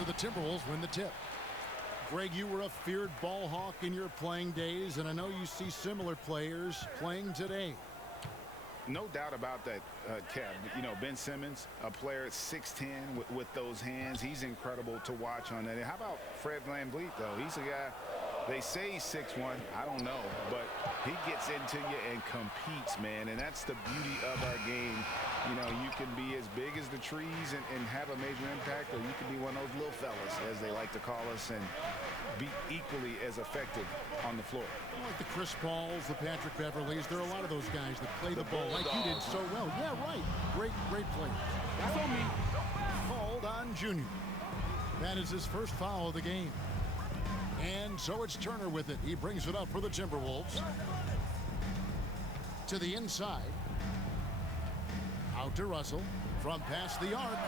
So the Timberwolves win the tip. Greg, you were a feared ball hawk in your playing days, and I know you see similar players playing today. No doubt about that, Kev. You know, Ben Simmons, a player at 6'10", with those hands. He's incredible to watch on that. And how about Fred VanVleet, though? He's a guy, they say he's 6'1". I don't know. But he gets into you and competes, man. And that's the beauty of our game. You know, you can be as big as the trees and have a major impact, or you can be one of those little fellas, as they like to call us, and be equally as effective on the floor. Like the Chris Pauls, the Patrick Beverleys, there are a lot of those guys that play the ball like you did so well. Yeah, right. Great players. That's on me. Called on Junior. That is his first foul of the game. And so it's Turner with it. He brings it up for the Timberwolves. To the inside. Out to Russell. From past the arc.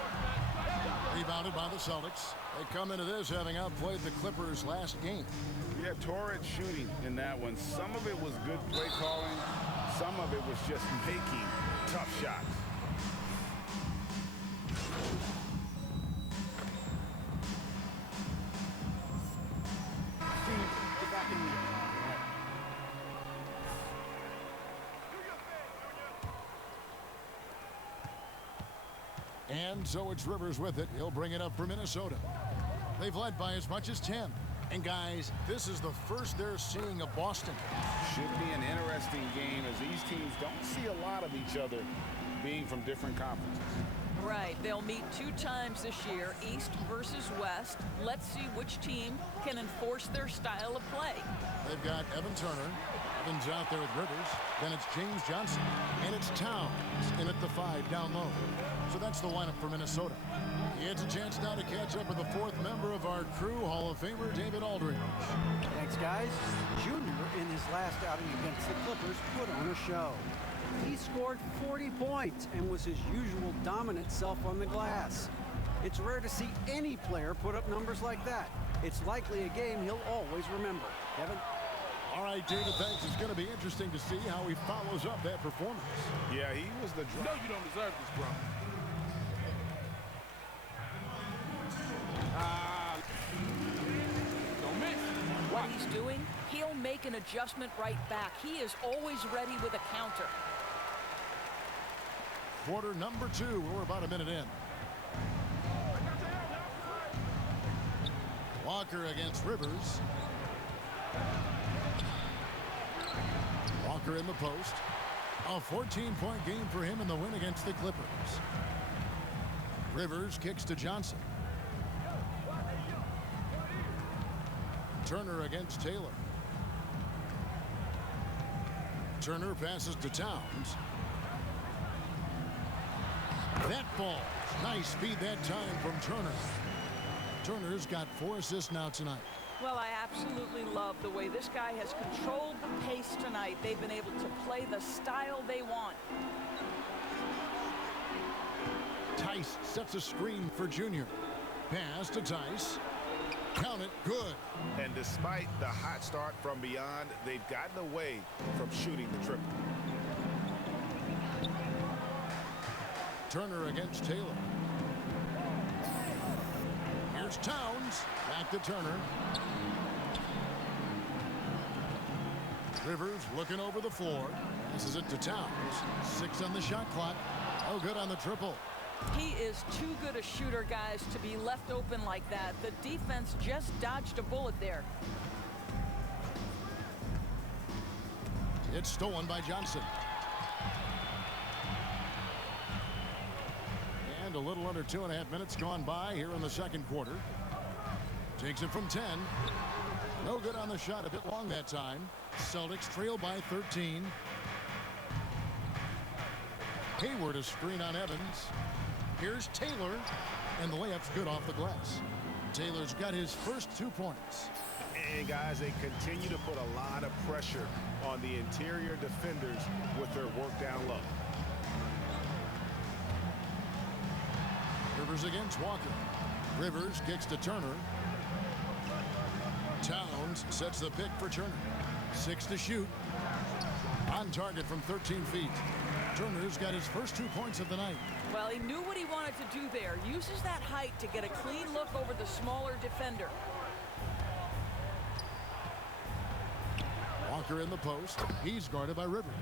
Rebounded by the Celtics. They come into this having outplayed the Clippers last game. Yeah, torrid shooting in that one. Some of it was good play calling. Some of it was just making tough shots. Get back in there. And so it's Rivers with it. He'll bring it up for Minnesota. They've led by as much as 10. And guys, this is the first they're seeing of Boston. Should be an interesting game, as these teams don't see a lot of each other being from different conferences. Right. They'll meet 2 times this year, East versus West. Let's see which team can enforce their style of play. They've got Evan Turner. Evan's out there with Rivers. Then it's James Johnson. And it's Towns in at the 5 down low. So that's the lineup for Minnesota. He has a chance now to catch up with the 4th member of our crew, Hall of Famer David Aldridge. Thanks, guys. Junior, in his last outing against the Clippers, put on a show. He scored 40 points and was his usual dominant self on the glass. It's rare to see any player put up numbers like that. It's likely a game he'll always remember. Kevin? All right, David, thanks. It's going to be interesting to see how he follows up that performance. Yeah, he was the... You know you don't deserve this, bro. Don't miss. What he's doing, he'll make an adjustment right back. He is always ready with a counter. Quarter number 2. We're about a minute in. Walker against Rivers. Walker in the post. A 14-point game for him in the win against the Clippers. Rivers kicks to Johnson. Turner against Taylor. Turner passes to Towns. That ball. Nice speed that time from Turner. Turner's got 4 assists now tonight. Well, I absolutely love the way this guy has controlled the pace tonight. They've been able to play the style they want. Tice sets a screen for Junior. Pass to Tice. Count it. Good. And despite the hot start from beyond, they've gotten away from shooting the triple. Turner against Taylor. Here's Towns. Back to Turner. Rivers looking over the floor. This is it to Towns. 6 on the shot clock. Oh, good on the triple. He is too good a shooter, guys, to be left open like that. The defense just dodged a bullet there. It's stolen by Johnson. And a little under 2.5 minutes gone by here in the second quarter. Takes it from 10. No good on the shot, a bit long that time. Celtics trail by 13. Hayward a screen on Evans. Here's Taylor, and the layup's good off the glass. Taylor's got his first 2 points. And guys, they continue to put a lot of pressure on the interior defenders with their work down low. Rivers against Walker. Rivers kicks to Turner. Towns sets the pick for Turner. 6 to shoot. On target from 13 feet. Turner's got his first 2 points of the night. Well, he knew what he wanted to do there. Uses that height to get a clean look over the smaller defender. Walker in the post. He's guarded by Rivers.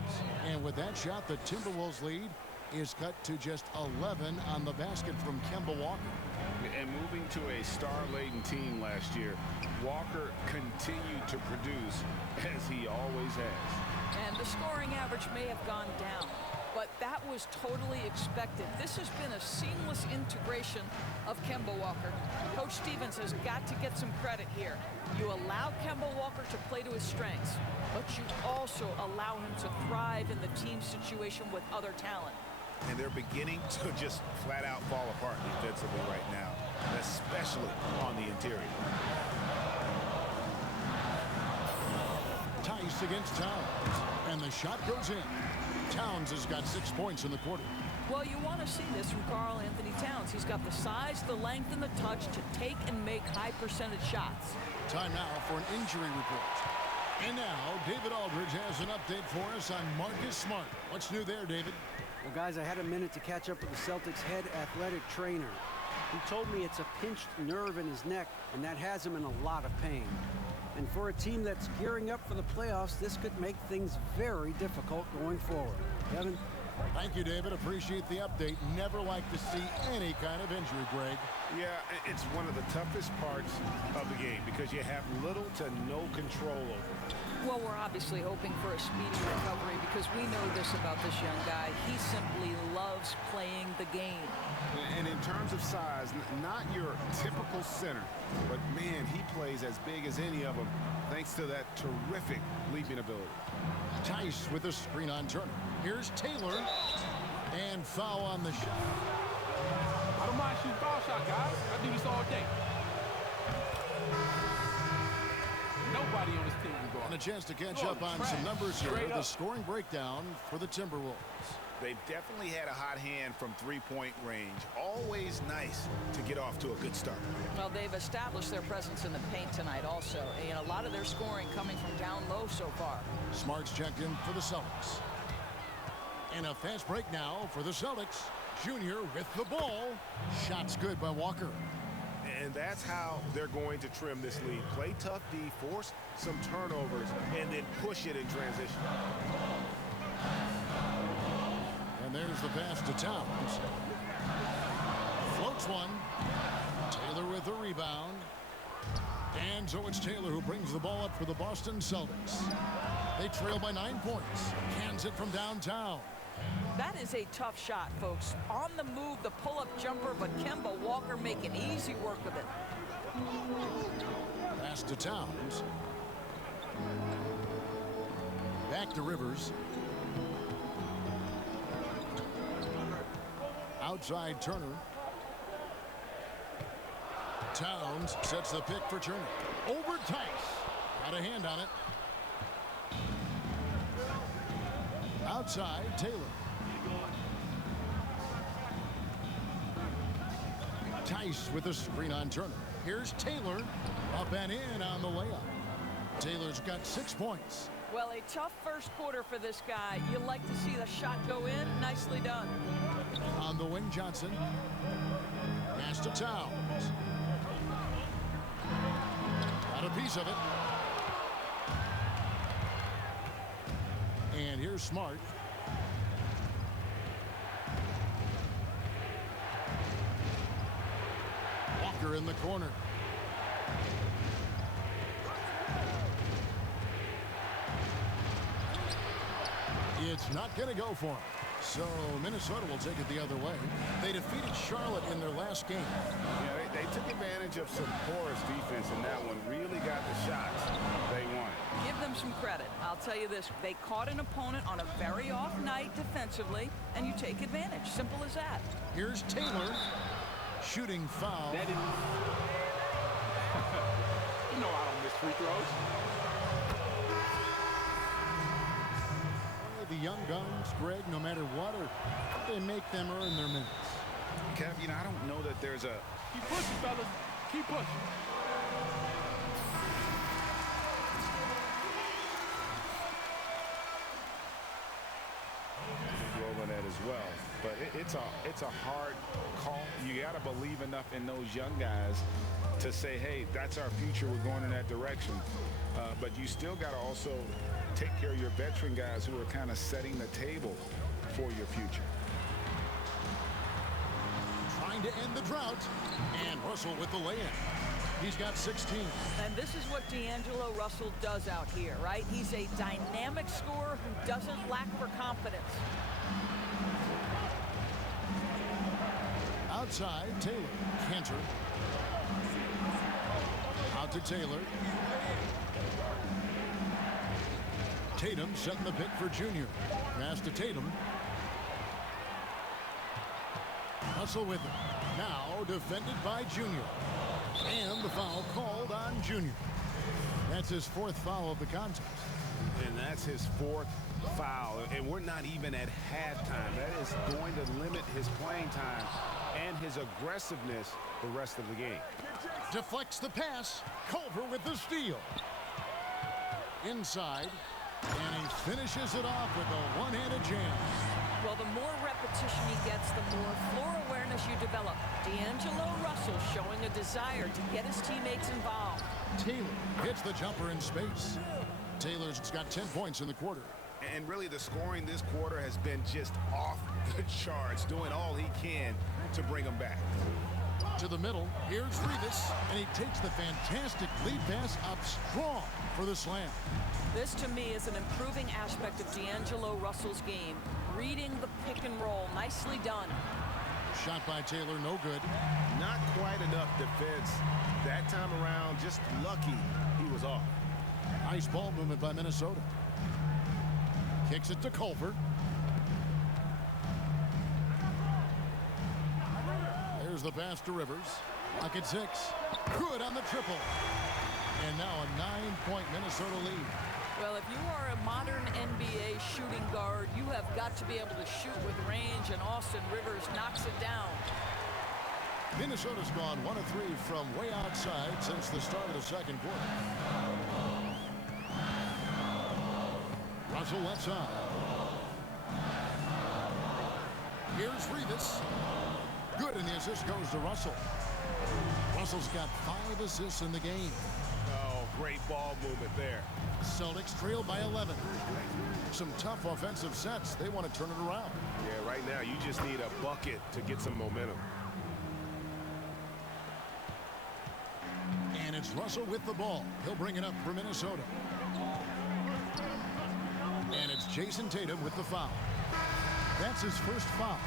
And with that shot, the Timberwolves lead is cut to just 11 on the basket from Kemba Walker. And moving to a star-laden team last year, Walker continued to produce as he always has. And the scoring average may have gone down, but that was totally expected. This has been a seamless integration of Kemba Walker. Coach Stevens has got to get some credit here. You allow Kemba Walker to play to his strengths, but you also allow him to thrive in the team situation with other talent. And they're beginning to just flat out fall apart defensively right now, especially on the interior. Tice against Towns. And the shot goes in. Towns has got 6 points in the quarter. Well, you want to see this from Karl Anthony Towns. He's got the size, the length, and the touch to take and make high percentage shots. Time now for an injury report. And now, David Aldridge has an update for us on Marcus Smart. What's new there, David? Well, guys, I had a minute to catch up with the Celtics head athletic trainer. He told me it's a pinched nerve in his neck, and that has him in a lot of pain. And for a team that's gearing up for the playoffs, this could make things very difficult going forward. Kevin? Thank you, David. Appreciate the update. Never like to see any kind of injury, Greg. Yeah, it's one of the toughest parts of the game because you have little to no control over it. Well, we're obviously hoping for a speedy recovery because we know this about this young guy. He simply loves playing the game. And in terms of size, not your typical center, but man, he plays as big as any of them thanks to that terrific leaping ability. Tice with a screen on Turner. Here's Taylor. And foul on the shot. I don't mind shooting foul shot, guys. I do this all day. Nobody on this team can guard. And a chance to catch up on some numbers here. The scoring breakdown for the Timberwolves. They've definitely had a hot hand from three-point range. Always nice to get off to a good start. Well, they've established their presence in the paint tonight also. And a lot of their scoring coming from down low so far. Smart's checked in for the Celtics. And a fast break now for the Celtics. Junior with the ball. Shots good by Walker. And that's how they're going to trim this lead. Play tough D, force some turnovers, and then push it in transition. And there's the pass to Towns. Floats one. Taylor with the rebound. And so it's Taylor who brings the ball up for the Boston Celtics. They trail by 9 points. Cans it from downtown. That is a tough shot, folks. On the move, the pull-up jumper, but Kemba Walker making easy work of it. Pass to Towns. Back to Rivers. Outside Turner. Towns sets the pick for Turner. Over Tice. Got a hand on it. Outside Taylor. Tice with a screen on Turner. Here's Taylor. Up and in on the layup. Taylor's got 6 points. Well, a tough first quarter for this guy. You like to see the shot go in. Nicely done. On the wing, Johnson. Pass to Towns. Got a piece of it. And here's Smart. Walker in the corner. It's not going to go for him. So Minnesota will take it the other way. They defeated Charlotte in their last game. Yeah, they took advantage of some porous defense in that one. Really got the shots they wanted. Give them some credit. I'll tell you this. They caught an opponent on a very off night defensively, and you take advantage. Simple as that. Here's Taylor. Shooting foul. That is... You know I don't miss free throws. The young guns, Greg, no matter what, they make them earn their minutes. Kev, you know, I don't know that there's a... Keep pushing, fellas. Keep pushing. Rolling it's a hard call. You got to believe enough in those young guys to say, hey, that's our future. We're going in that direction. But you still got to also take care of your veteran guys who are kind of setting the table for your future. Trying to end the drought. And Russell with the lay-in. He's got 16. And this is what D'Angelo Russell does out here, right? He's a dynamic scorer who doesn't lack for confidence. Outside, Taylor. Cantor. Out to Taylor. Tatum setting the pick for Junior. Pass to Tatum. Russell with it. Now defended by Junior. And the foul called on Junior. That's his fourth foul of the contest. And that's his fourth foul. And we're not even at halftime. That is going to limit his playing time and his aggressiveness the rest of the game. Deflects the pass. Culver with the steal. Inside. And he finishes it off with a one-handed jam. Well, the more repetition he gets, the more floor awareness you develop. D'Angelo Russell showing a desire to get his teammates involved. Taylor hits the jumper in space. Taylor's got 10 points in the quarter. And really the scoring this quarter has been just off the charts, doing all he can to bring them back. To the middle, here's Rivas, and he takes the fantastic lead pass up strong for the slam. This, to me, is an improving aspect of D'Angelo Russell's game. Reading the pick and roll. Nicely done. Shot by Taylor, no good. Not quite enough defense that time around. Just lucky he was off. Nice ball movement by Minnesota. Kicks it to Culver. There's the pass to Rivers. Lock at 6. Good on the triple. And now a 9-point Minnesota lead. Well, if you are a modern NBA shooting guard, you have got to be able to shoot with range, and Austin Rivers knocks it down. Minnesota's gone 1 of 3 from way outside since the start of the second quarter. Russell left side. Here's Rivas. Good, and the assist goes to Russell. Russell's got 5 assists in the game. Oh, great ball movement there. Celtics trail by 11. Some tough offensive sets. They want to turn it around. Yeah, right now you just need a bucket to get some momentum. And it's Russell with the ball. He'll bring it up for Minnesota. And it's Jason Tatum with the foul. That's his first foul.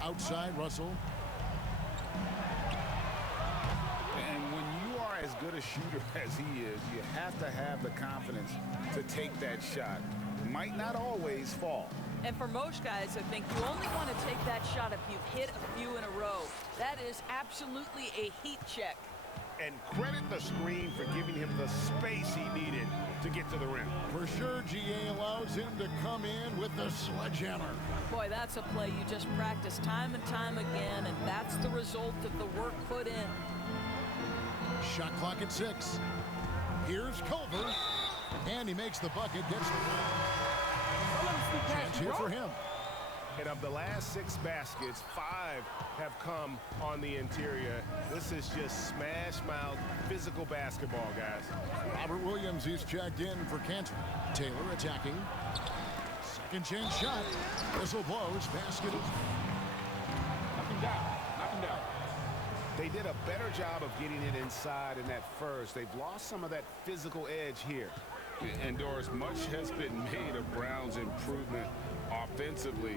Outside, Russell. And when you are as good a shooter as he is, you have to have the confidence to take that shot. Might not always fall. And for most guys, I think you only want to take that shot if you've hit a few in a row. That is absolutely a heat check. And credit the screen for giving him the space he needed to get to the rim. For sure, GA allows him to come in with the sledgehammer. Boy, that's a play you just practice time and time again, and that's the result of the work put in. Shot clock at 6. Here's Culver. And he makes the bucket, gets the win. Chance here for him. And of the last 6 baskets, 5 have come on the interior. This is just smash-mouth physical basketball, guys. Robert Williams, he's checked in for Cantor. Taylor attacking. Second chance shot. Whistle blows. Basket is... Knock him down. Knock him down. They did a better job of getting it inside in that first. They've lost some of that physical edge here. And Doris, much has been made of Brown's improvement offensively,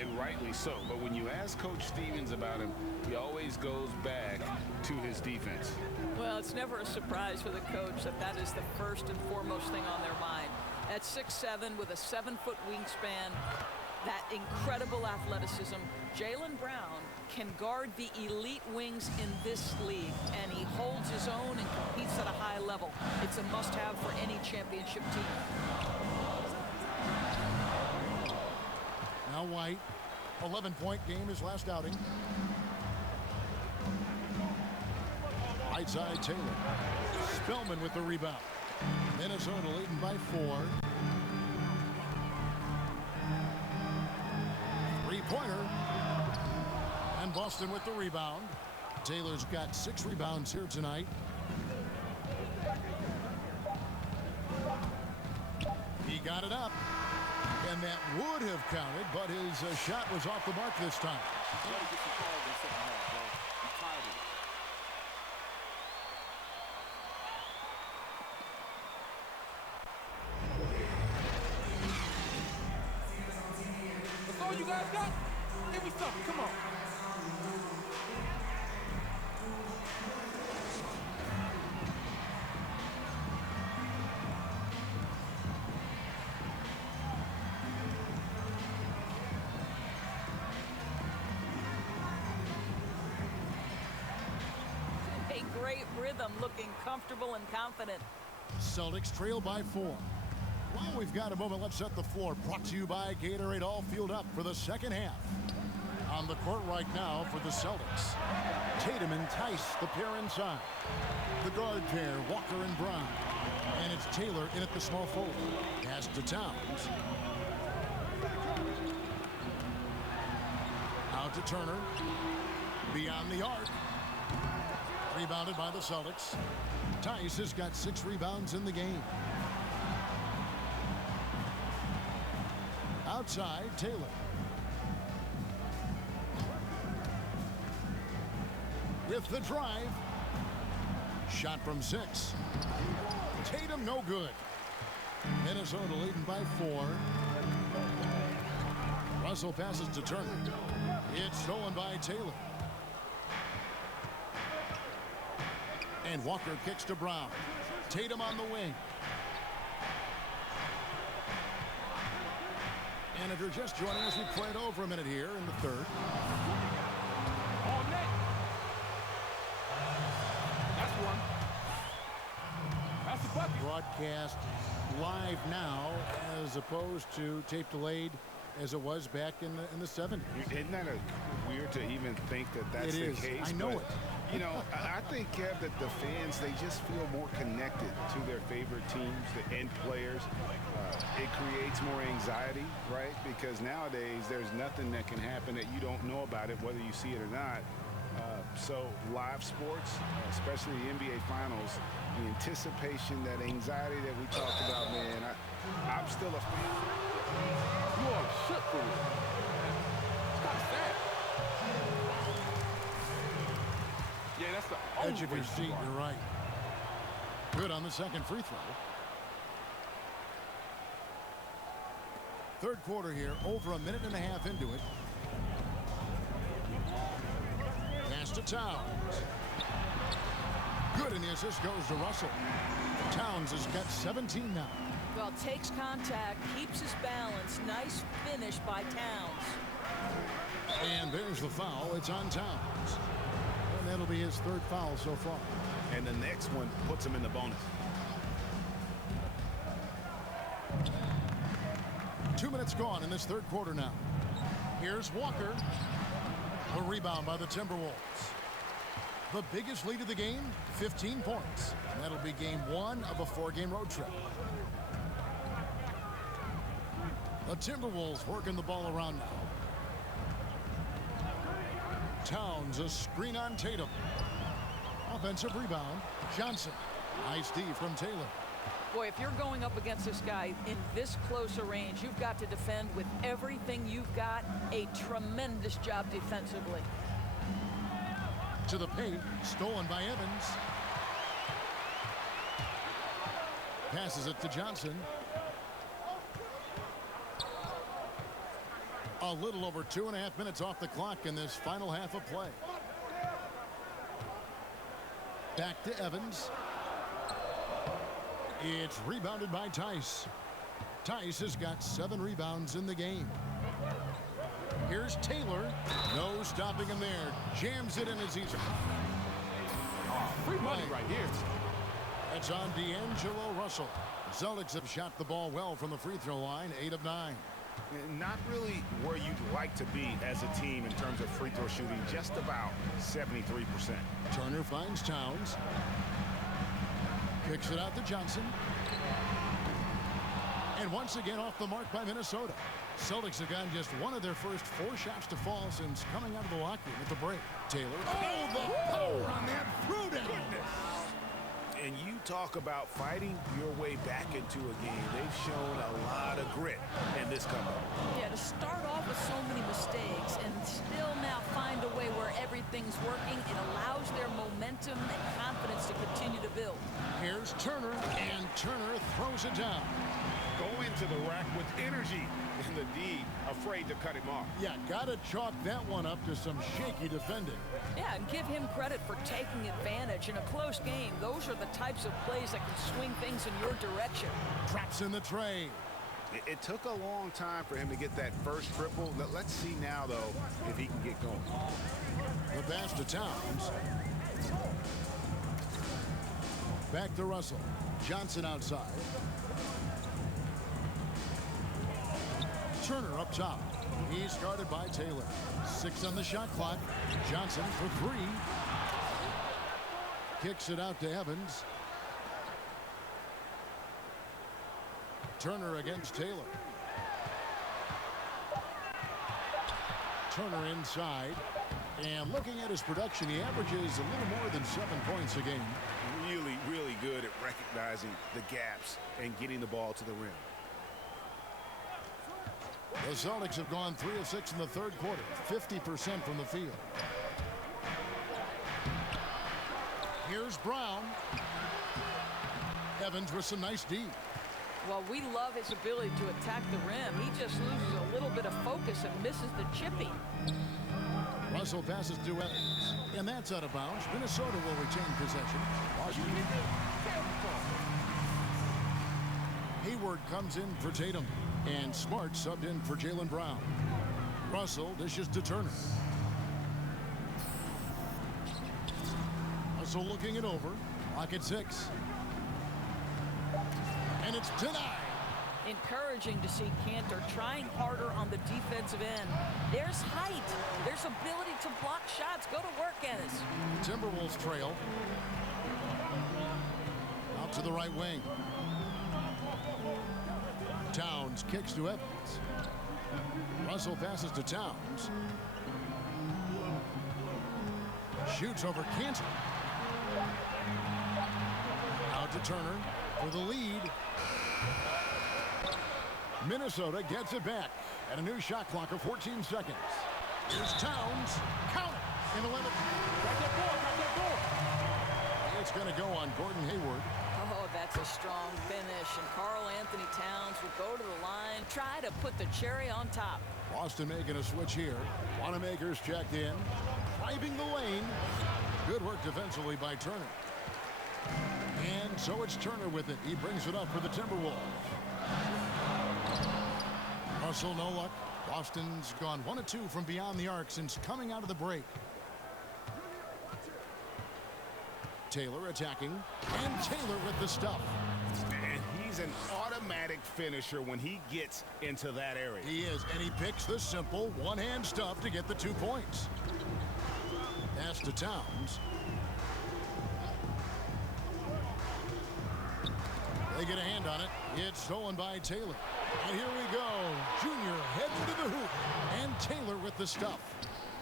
and rightly so. But when you ask Coach Stevens about him, he always goes back to his defense. Well, it's never a surprise for the coach that that is the first and foremost thing on their mind. At 6'7" with a 7-foot wingspan, that incredible athleticism, Jaylen Brown can guard the elite wings in this league, and he holds his own and competes at a high level. It's a must-have for any championship team. Now White. 11-point game his last outing. Right side, Taylor. Spellman with the rebound. Minnesota leading by 4. Three-pointer. And Boston with the rebound. Taylor's got 6 rebounds here tonight. He got it up. And that would have counted, but his shot was off the mark this time. That's all you guys got? Give me something. Come on. Great rhythm, looking comfortable and confident. Celtics trail by 4. While we've got a moment, let's set the floor. Brought to you by Gatorade, all fueled up for the second half. On the court right now for the Celtics. Tatum and Tice, the pair inside. The guard pair, Walker and Brown. And it's Taylor in at the small forward. Pass to Towns. Out to Turner. Beyond the arc. Rebounded by the Celtics. Tice has got 6 rebounds in the game. Outside, Taylor. With the drive. Shot from 6. Tatum no good. Minnesota leading by 4. Russell passes to Turner. It's stolen by Taylor. And Walker kicks to Brown. Tatum on the wing. And if you're just joining us, we played over a minute here in the third. All net. That's one. That's the bucket. Broadcast live now as opposed to tape delayed as it was back in the 70s. Isn't that weird to even think that that's the case? I know it. You know, I think, Kev, that the fans, they just feel more connected to their favorite teams, the end players. It creates more anxiety, right? Because nowadays, there's nothing that can happen that you don't know about it, whether you see it or not. So live sports, especially the NBA Finals, the anticipation, that anxiety that we talked about, man, I'm still a fan. You are shook for it. It's kind of sad. Yeah, that's the Edge of your seat, you're right. Good on the second free throw. Third quarter here, over a minute and a half into it. Pass to Towns. Good, and the assist goes to Russell. Towns has got 17 now. Well, takes contact, keeps his balance. Nice finish by Towns. And there's the foul. It's on Towns. And that'll be his 3rd foul so far. And the next one puts him in the bonus. 2 minutes gone in this 3rd quarter now. Here's Walker. A rebound by the Timberwolves. The biggest lead of the game, 15 points. And that'll be game 1 of a 4-game road trip. The Timberwolves working the ball around now. Towns, a screen on Tatum. Offensive rebound, Johnson. Nice D from Taylor. Boy, if you're going up against this guy in this close a range, you've got to defend with everything you've got. A tremendous job defensively. To the paint, stolen by Evans. Passes it to Johnson. A little over 2.5 minutes off the clock in this final half of play. Back to Evans. It's rebounded by Tice. Tice has got 7 rebounds in the game. Here's Taylor. No stopping him there. Jams it in as he's... Free money right here. That's on D'Angelo Russell. The Celtics have shot the ball well from the free throw line, 8 of 9. Not really where you'd like to be as a team in terms of free throw shooting, just about 73%. Turner finds Towns. Kicks it out to Johnson. And once again off the mark by Minnesota. Celtics have gotten just one of their first 4 shots to fall since coming out of the locker room at the break. Taylor. Oh, the power on that throwdown. And you talk about fighting your way back into a game. They've shown a lot of grit in this comeback. Yeah, to start off with so many mistakes and still now find a way where everything's working, it allows their momentum and confidence to continue to build. Here's Turner, and Turner throws it down. Go into the rack with energy, and the D afraid to cut him off. Yeah, gotta chalk that one up to some shaky defending. Yeah, and give him credit for taking advantage in a close game. Those are the types of plays that can swing things in your direction. Traps in the tray. It took a long time for him to get that first triple. Let's see now, though, if he can get going. The pass to Towns. Back to Russell. Johnson outside. Turner up top. He's guarded by Taylor. 6 on the shot clock. Johnson for 3. Kicks it out to Evans. Turner against Taylor. Turner inside. And looking at his production, he averages a little more than 7 points a game. Really, really good at recognizing the gaps and getting the ball to the rim. The Celtics have gone 3 of 6 in the third quarter, 50% from the field. Here's Brown. Evans with some nice D. Well, we love his ability to attack the rim. He just loses a little bit of focus and misses the chipping. Russell passes to Evans, and that's out of bounds. Minnesota will retain possession. Washington. Hayward comes in for Tatum, and Smart subbed in for Jaylen Brown. Russell dishes to Turner. Russell looking it over. Lock at 6. And it's denied. Encouraging to see Cantor trying harder on the defensive end. There's height. There's ability to block shots. Go to work, Ennis. Timberwolves trail. Out to the right wing. Towns kicks to Evans. Russell passes to Towns. Shoots over Cantor. Out to Turner for the lead. Minnesota gets it back at a new shot clock of 14 seconds. Here's Towns. Count it. In 11. It's going to go on Gordon Hayward. Oh, that's a strong finish. And Karl Anthony Towns will go to the line, try to put the cherry on top. Boston making a switch here. Wanamaker's checked in. Driving the lane. Good work defensively by Turner. And so it's Turner with it. He brings it up for the Timberwolves. Russell, no luck. Boston's gone 1 of 2 from beyond the arc since coming out of the break. Taylor attacking, and Taylor with the stuff. And he's an automatic finisher when he gets into that area. He is, and he picks the simple one-hand stuff to get the 2 points. Pass to Towns. They get a hand on it. It's stolen by Taylor. And here we go. Junior heads to the hoop. And Taylor with the stuff.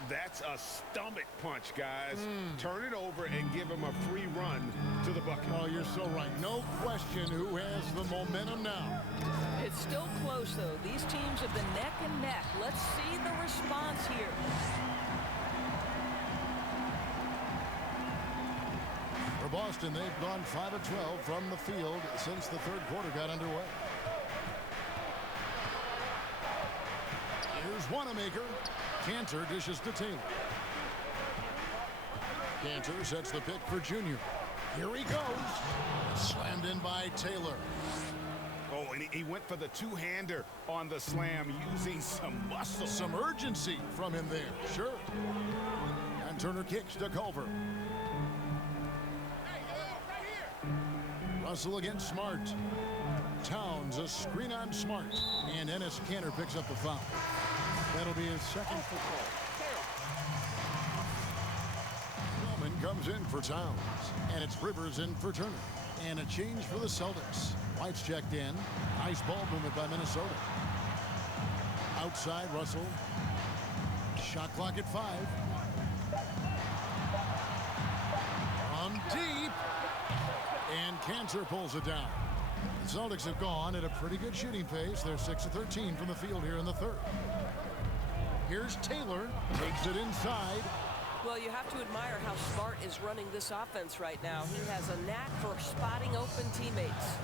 That's a stomach punch, guys. Turn it over and give him a free run to the bucket. Oh, you're so right. No question who has the momentum now. It's still close, though. These teams have been neck and neck. Let's see the response here. For Boston, they've gone 5 of 12 from the field since the third quarter got underway. Here's Wanamaker. Cantor dishes to Taylor. Cantor sets the pick for Junior. Here he goes. Slammed in by Taylor. Oh, and he went for the two-hander on the slam using some muscle. Some urgency from him there. Sure. And Turner kicks to Culver. Russell against Smart. Towns, a screen on Smart. And Enes Kanter picks up the foul. That'll be his second foul. Spellman comes in for Towns. And it's Rivers in for Turner. And a change for the Celtics. White's checked in. Nice ball movement by Minnesota. Outside, Russell. Shot clock at 5. On deep. And Kanter pulls it down. The Celtics have gone at a pretty good shooting pace. They're 6 of 13 from the field here in the third. Here's Taylor. Takes it inside. Well, you have to admire how Smart is running this offense right now. He has a knack for spotting open teammates.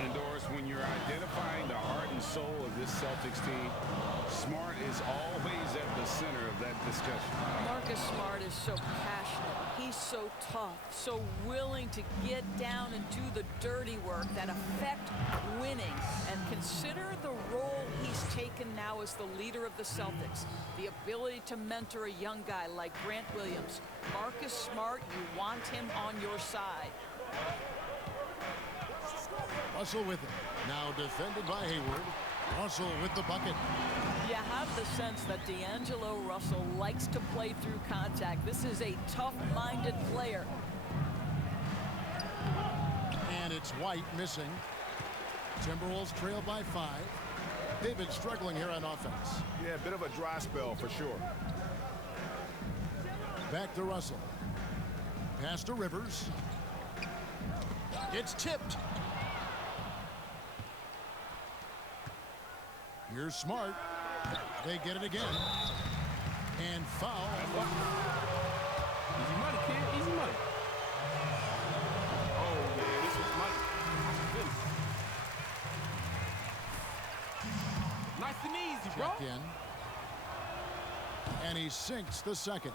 And Doris, when you're identifying the heart and soul of this Celtics team, Smart is always at the center of that discussion. Marcus Smart is so passionate. He's so tough, so willing to get down and do the dirty work that affect winning. And consider the role he's taken now as the leader of the Celtics. The ability to mentor a young guy like Grant Williams. Marcus Smart, you want him on your side. Russell with it. Now defended by Hayward. Russell with the bucket. You have the sense that D'Angelo Russell likes to play through contact. This is a tough-minded player. And it's White missing. Timberwolves trail by 5. They've been struggling here on offense. Yeah, a bit of a dry spell for sure. Back to Russell. Pass to Rivers. It's tipped. Here's Smart. They get it again. And foul. Easy money, kid. Easy money. Oh, man, this was money. Nice and easy, bro. Check in. And he sinks the second.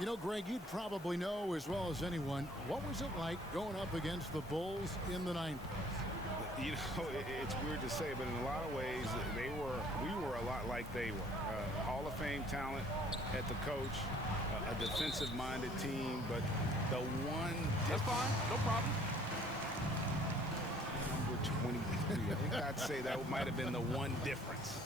You know, Greg, you'd probably know as well as anyone, what was it like going up against the Bulls in the 90s? You know, it's weird to say, but in a lot of ways, we were a lot like they were. Hall of Fame talent at the coach, a defensive-minded team, but the one... That's fine. No problem. Number 23. I think I'd say that might have been the one difference.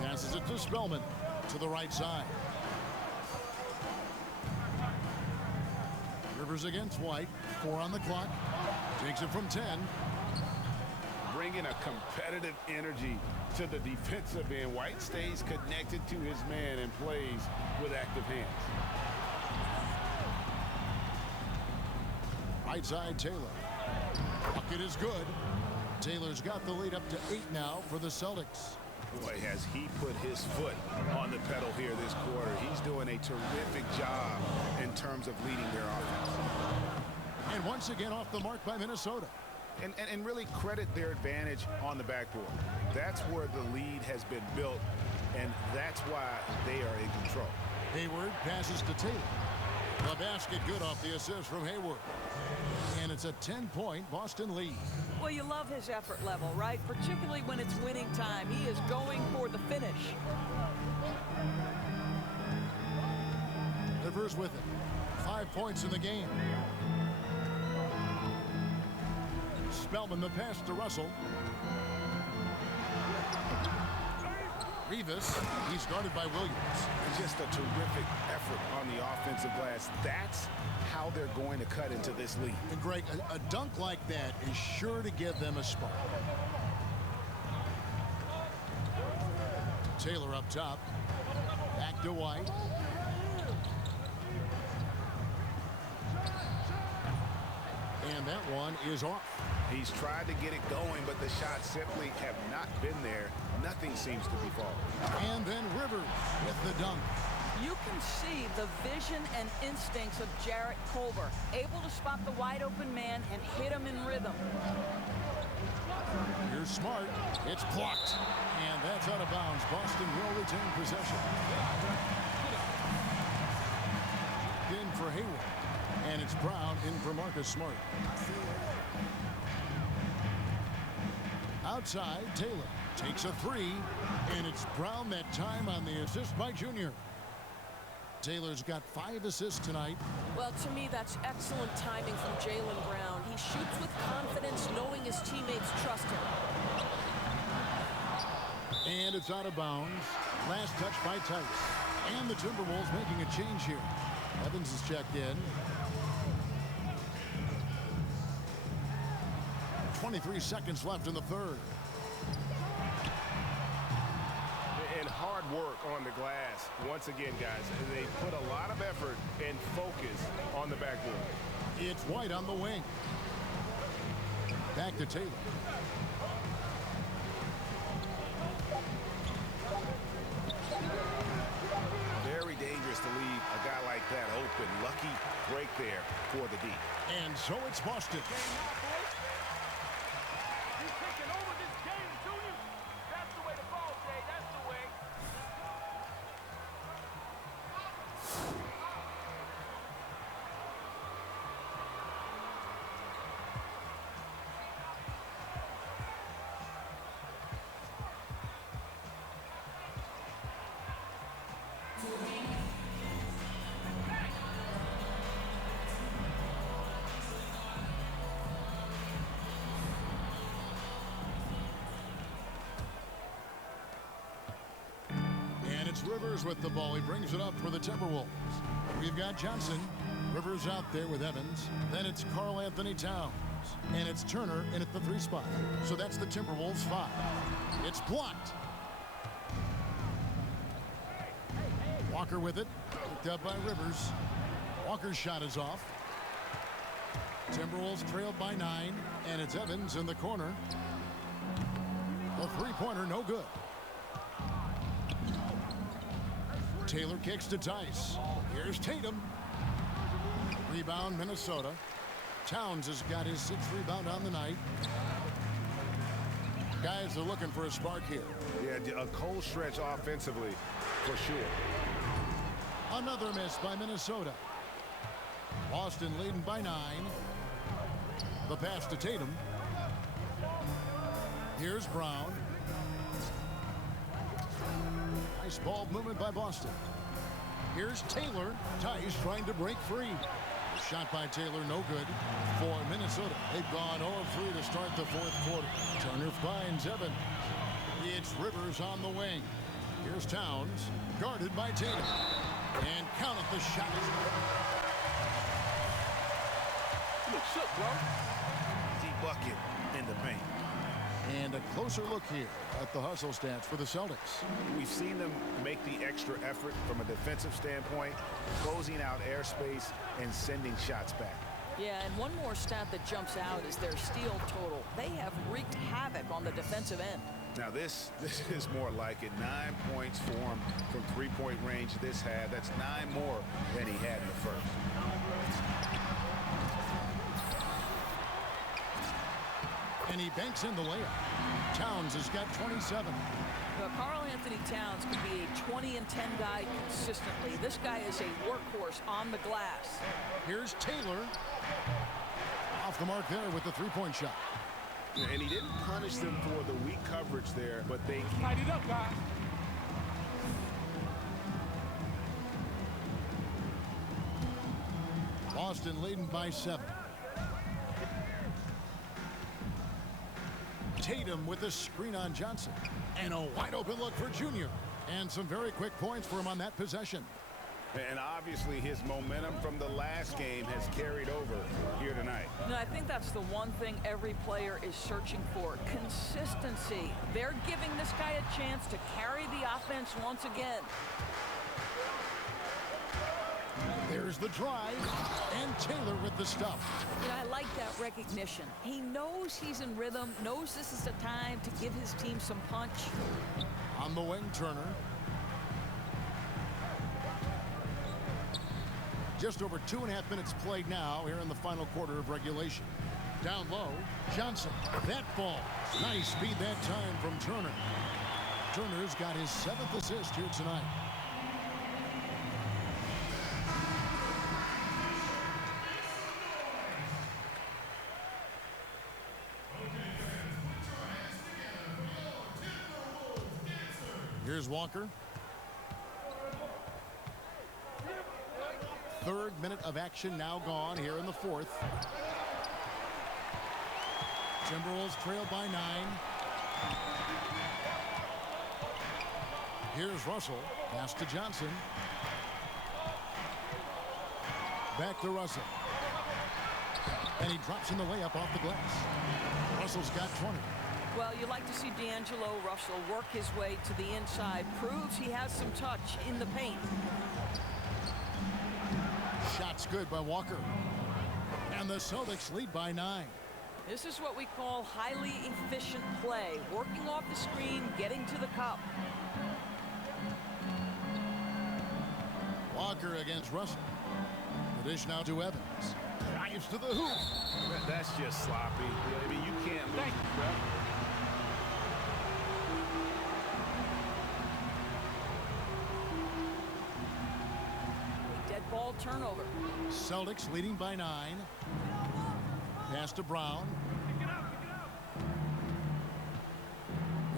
Passes it to Spellman to the right side. Rivers against White. 4 on the clock. Takes it from 10. Bringing a competitive energy to the defensive end. White stays connected to his man and plays with active hands. Right side, Taylor. Bucket is good. Taylor's got the lead up to 8 now for the Celtics. Boy, has he put his foot on the pedal here this quarter. He's doing a terrific job in terms of leading their offense. And once again off the mark by Minnesota. And really credit their advantage on the backboard. That's where the lead has been built, and that's why they are in control. Hayward passes to Taylor. The basket good off the assist from Hayward. And it's a 10-point Boston lead. Well, you love his effort level, right? Particularly when it's winning time. He is going for the finish. Rivers with it. 5 points in the game. Spellman the pass to Russell. Rivas, he's guarded by Williams. Just a terrific effort on the offensive glass. That's how they're going to cut into this lead. And Greg, a dunk like that is sure to give them a spark. Taylor up top. Back to White. And that one is off. He's tried to get it going, but the shots simply have not been there. Nothing seems to be falling. And then Rivers with the dunk. You can see the vision and instincts of Jarrett Culver, able to spot the wide open man and hit him in rhythm. Here's Smart. It's blocked. And that's out of bounds. Boston will retain possession. In for Hayward. And it's Brown in for Marcus Smart. Outside, Taylor takes a 3. And it's Brown that time on the assist by Junior. Taylor's got 5 assists tonight. Well, to me, that's excellent timing from Jaylen Brown. He shoots with confidence, knowing his teammates trust him. And it's out of bounds. Last touch by Tice. And the Timberwolves making a change here. Evans is checked in. 23 seconds left in the third. And hard work on the glass. Once again, guys, they put a lot of effort and focus on the backboard. It's White on the wing. Back to Taylor. Very dangerous to leave a guy like that open. Lucky break there for the D. And so it's Boston. It's Rivers with the ball. He brings it up for the Timberwolves. We've got Johnson. Rivers out there with Evans. Then it's Karl Anthony Towns. And it's Turner in at the 3 spot. So that's the Timberwolves 5. It's blocked. Walker with it. Picked up by Rivers. Walker's shot is off. Timberwolves trailed by 9. And it's Evans in the corner. The 3-pointer no good. Taylor kicks to Tice. Here's Tatum. Rebound, Minnesota. Towns has got his 6th rebound on the night. Guys are looking for a spark here. Yeah, a cold stretch offensively, for sure. Another miss by Minnesota. Boston leading by 9. The pass to Tatum. Here's Brown. Nice ball movement by Boston. Here's Taylor. Tice trying to break free. Shot by Taylor, no good for Minnesota. They've gone 0-3 to start the 4th quarter. Turner finds Evans. It's Rivers on the wing. Here's Towns, guarded by Tatum. And count it, the shot is good. You look shook, bro. Easy bucket in the paint. And a closer look here at the hustle stats for the Celtics. We've seen them make the extra effort from a defensive standpoint, closing out airspace and sending shots back. Yeah, and one more stat that jumps out is their steal total. They have wreaked havoc on the defensive end. Now this is more like it. 9 points for him from 3-point range this half. That's 9 more than he had in the first. And he banks in the layup. Towns has got 27. Well, Karl Anthony Towns could be a 20 and 10 guy consistently. This guy is a workhorse on the glass. Here's Taylor. Off the mark there with the 3-point shot. And he didn't punish them for the weak coverage there, but they Tight it up, guys. Boston leading by 7. Tatum with a screen on Johnson. And a wide open look for Junior. And some very quick points for him on that possession. And obviously his momentum from the last game has carried over here tonight. No, I think that's the one thing every player is searching for. Consistency. They're giving this guy a chance to carry the offense once again. There's the drive. And Taylor with the stuff. You know, I like that recognition. He knows he's in rhythm, knows this is the time to give his team some punch. On the wing, Turner. Just over 2.5 minutes played now here in the final quarter of regulation. Down low, Johnson. That ball. Nice speed that time from Turner. Turner's got his 7th assist here tonight. Here's Walker. Third minute of action now gone here in the fourth. Timberwolves trail by 9. Here's Russell. Pass to Johnson. Back to Russell. And he drops in the layup off the glass. Russell's got 20. Well, you like to see D'Angelo Russell work his way to the inside. Proves he has some touch in the paint. Shot's good by Walker. And the Celtics lead by 9. This is what we call highly efficient play. Working off the screen, getting to the cup. Walker against Russell. The dish now to Evans. Drives to the hoop. That's just sloppy. I mean, you can't lose. Thank you, Brett. A dead ball turnover. Celtics leading by 9. Pass to Brown.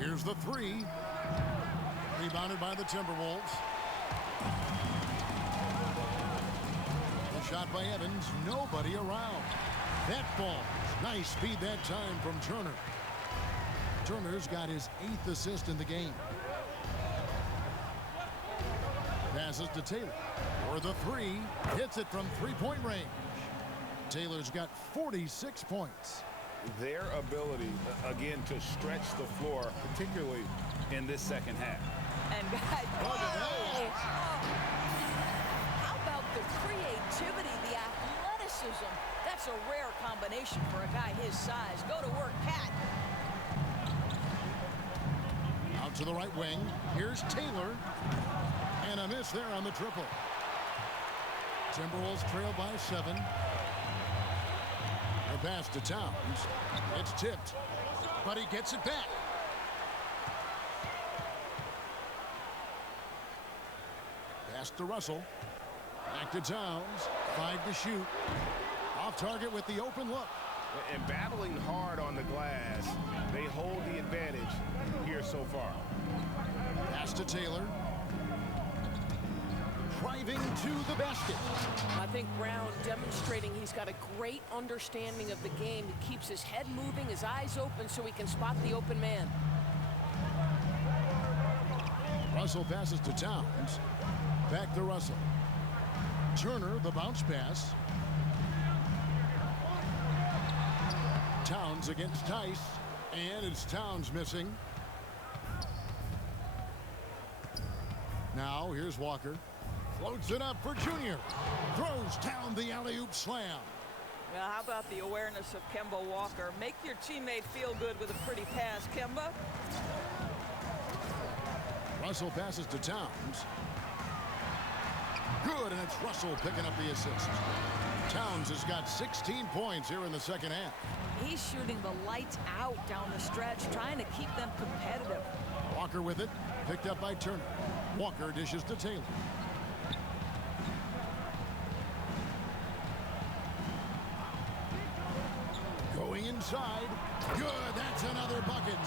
Here's the 3. Rebounded by the Timberwolves. The shot by Evans. Nobody around. That ball. Nice speed that time from Turner. Turner's got his 8th assist in the game. Passes to Taylor. For the 3. Hits it from three-point range. Taylor's got 46 points. Their ability, again, to stretch the floor, particularly in this second half. And guys, how about the creativity, the athleticism? That's a rare combination for a guy his size. Go to work, Cat. Out to the right wing. Here's Taylor. And a miss there on the triple. Timberwolves trail by 7. The pass to Towns. It's tipped, but he gets it back. Pass to Russell. Back to Towns. 5 to shoot. Off target with the open look. And battling hard on the glass, they hold the advantage here so far. Pass to Taylor. Driving to the basket. I think Brown demonstrating he's got a great understanding of the game. He keeps his head moving, his eyes open so he can spot the open man. Russell passes to Towns. Back to Russell. Turner, the bounce pass. Towns against Tice. And it's Towns missing. Now here's Walker. Floats it up for Junior. Throws down the alley-oop slam. Well, how about the awareness of Kemba Walker? Make your teammate feel good with a pretty pass, Kemba. Russell passes to Towns. Good, and it's Russell picking up the assist. Towns has got 16 points here in the second half. He's shooting the lights out down the stretch, trying to keep them competitive. Walker with it, picked up by Turner. Walker dishes to Taylor. Going inside. Good, that's another bucket.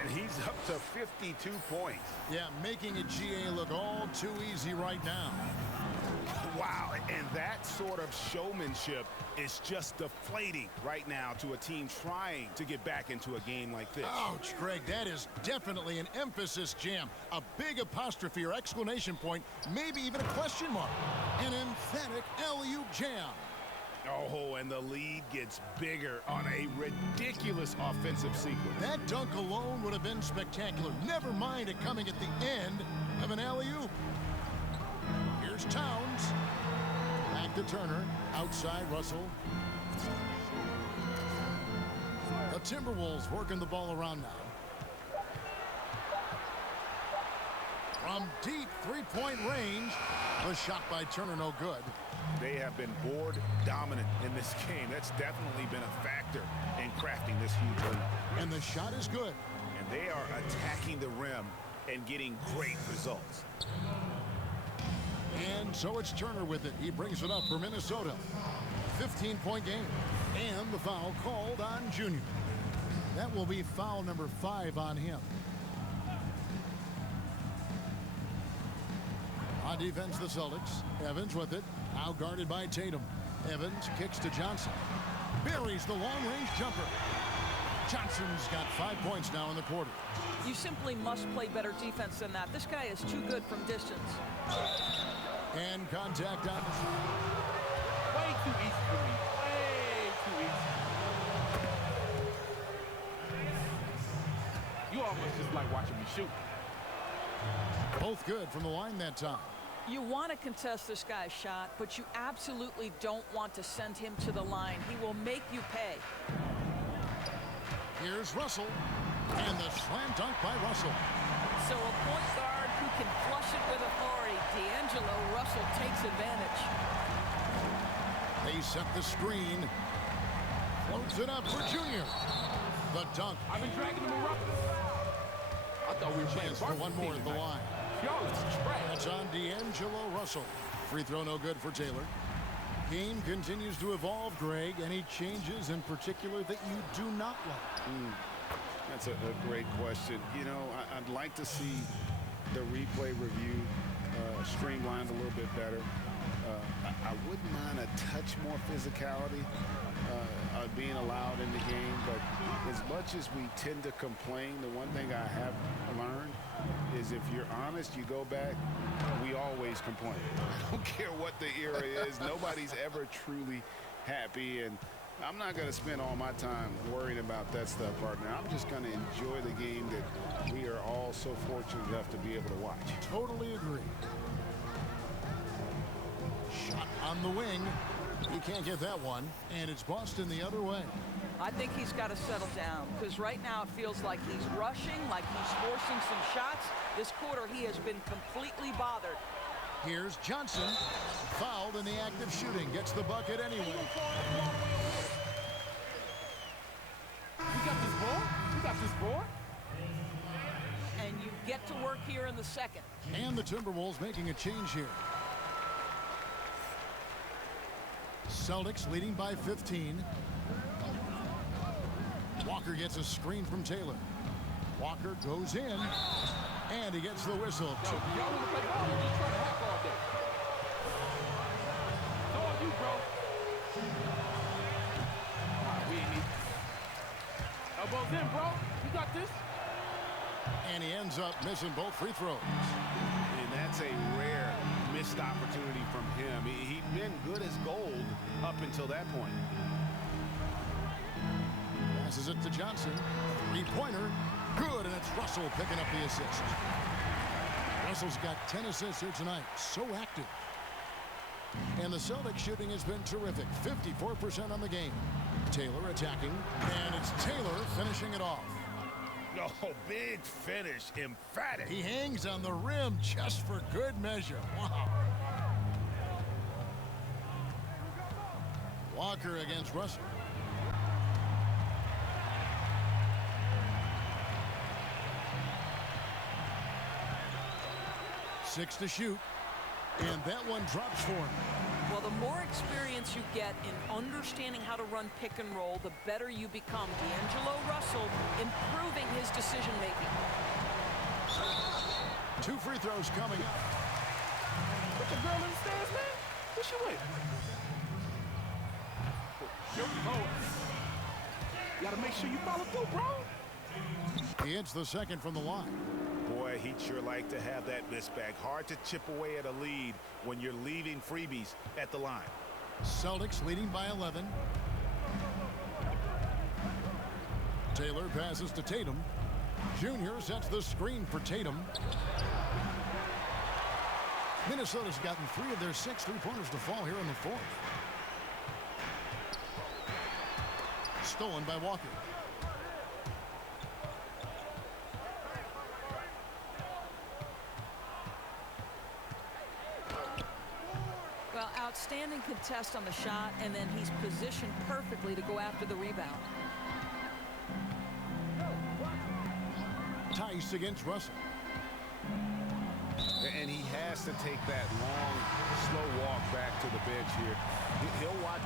And he's up to 52 points. Yeah, making a GA look all too easy right now. Wow, and that sort of showmanship is just deflating right now to a team trying to get back into a game like this. Ouch, Greg, that is definitely an emphasis jam. A big apostrophe or exclamation point, maybe even a question mark. An emphatic alley-oop jam. Oh, and the lead gets bigger on a ridiculous offensive sequence. That dunk alone would have been spectacular. Never mind it coming at the end of an alley-oop. Here's Towns. Back to Turner. Outside Russell. The Timberwolves working the ball around now. From deep three-point range. The shot by Turner no good. They have been board dominant in this game. That's definitely been a factor in crafting this huge lead. And the shot is good. And they are attacking the rim and getting great results. And so it's Turner with it. He brings it up for Minnesota. 15-point game. And the foul called on Junior. That will be foul number 5 on him. On defense, the Celtics. Evans with it. Out guarded by Tatum. Evans kicks to Johnson. Buries the long-range jumper. Johnson's got 5 points now in the quarter. You simply must play better defense than that. This guy is too good from distance. And contact on the Way too easy for me. Way too easy. You almost just like watching me shoot. both good from the line that time. You want to contest this guy's shot, but you absolutely don't want to send him to the line. He will make you pay. Here's Russell, and the slam dunk by Russell. So a point guard who can flush it with authority. D'Angelo Russell takes advantage. They set the screen. Floats it up for Junior. The dunk. I've been dragging him around. I thought we were playing Chance for one more at the line. Y'all is trash. That's on D'Angelo Russell. Free throw no good for Taylor. Game continues to evolve, Greg. Any changes in particular that you do not like? That's a great question. You know, I'd like to see the replay review streamlined a little bit better. I wouldn't mind a touch more physicality being allowed in the game, but as much as we tend to complain, the one thing I have learned is if you're honest, you go back, we always complain. I don't care what the era is. Nobody's ever truly happy, and I'm not going to spend all my time worrying about that stuff, partner. I'm just going to enjoy the game that we are all so fortunate enough to be able to watch. Totally agree. Shot on the wing. He can't get that one, and it's Boston the other way. I think he's got to settle down because right now it feels like he's rushing, like he's forcing some shots. This quarter he has been completely bothered. Here's Johnson. Fouled in the act of shooting. Gets the bucket anyway. We got this ball. We got this ball. And you get to work here in the second. And the Timberwolves making a change here. Celtics leading by 15. Walker gets a screen from Taylor. Walker goes in, and he gets the whistle. Yo, y'all want to play ball? Just trying to hack all day. It's all you, bro. We ain't need. Elbows in, bro. You got this. And he ends up missing both free throws. And that's a rare missed opportunity from him. He'd been good as gold up until that point. Passes it to Johnson. Three-pointer. Good, and it's Russell picking up the assist. Russell's got 10 assists here tonight. So active. And the Celtics shooting has been terrific. 54% on the game. Taylor attacking. And it's Taylor finishing it off. Oh, big finish. Emphatic. He hangs on the rim just for good measure. Wow. Walker against Russell. Six to shoot. And that one drops for him. Well, the more experience you get in understanding how to run pick and roll, the better you become. D'Angelo Russell improving his decision-making. Two free throws coming up. Put the girl in the stands, man. What you with? Yo, you gotta make sure you follow through, bro. He hits the second from the line. Boy, he'd sure like to have that miss back. Hard to chip away at a lead when you're leaving freebies at the line. Celtics leading by 11. Taylor passes to Tatum. Junior sets the screen for Tatum. Minnesota's gotten 3 of their 6 three-pointers to fall here in the fourth. Stolen by Walker. Well, outstanding contest on the shot, and then he's positioned perfectly to go after the rebound. Tice against Russell. And he has to take that long, slow walk back to the bench here. He'll watch